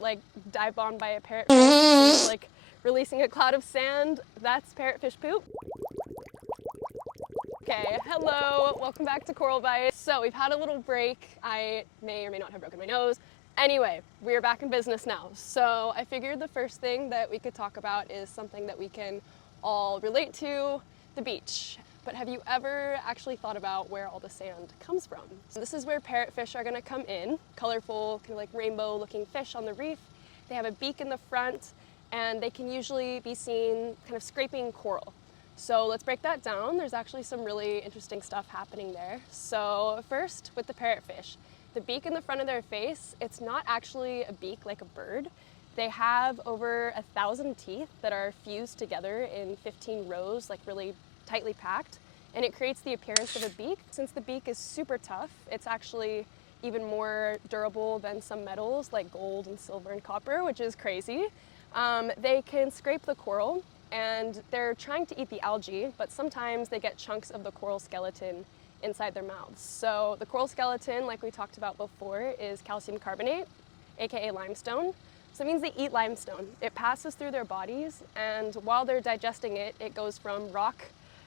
Like dive bombed by a parrotfish, like releasing a cloud of sand. That's parrotfish poop. Okay, hello, welcome back to Coral Bites. So we've had a little break. I may or may not have broken my nose. Anyway, we're back in business now. So I figured the first thing that we could talk about is something that we can all relate to, the beach. But have you ever actually thought about where all the sand comes from? So this is where parrotfish are gonna come in, colorful, kind of like rainbow looking fish on the reef. They have a beak in the front and they can usually be seen kind of scraping coral. So let's break that down. There's actually some really interesting stuff happening there. So first, with the parrotfish, the beak in the front of their face, it's not actually a beak like a bird. They have over 1,000 teeth that are fused together in 15 rows, like really tightly packed, and it creates the appearance of a beak. Since the beak is super tough, it's actually even more durable than some metals like gold and silver and copper, which is crazy. They can scrape the coral, and they're trying to eat the algae, but sometimes they get chunks of the coral skeleton inside their mouths. So the coral skeleton, like we talked about before, is calcium carbonate, aka limestone. So it means they eat limestone. It passes through their bodies, and while they're digesting it, it goes from rock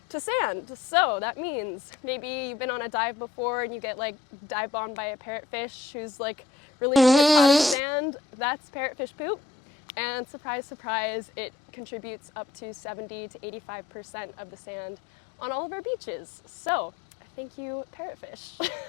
to sand. So that means maybe you've been on a dive before and you get like dive bombed by a parrotfish who's like releasing a cloud of sand. That's parrotfish poop. And surprise, surprise, it contributes up to 70 to 85% of the sand on all of our beaches. So thank you, parrotfish.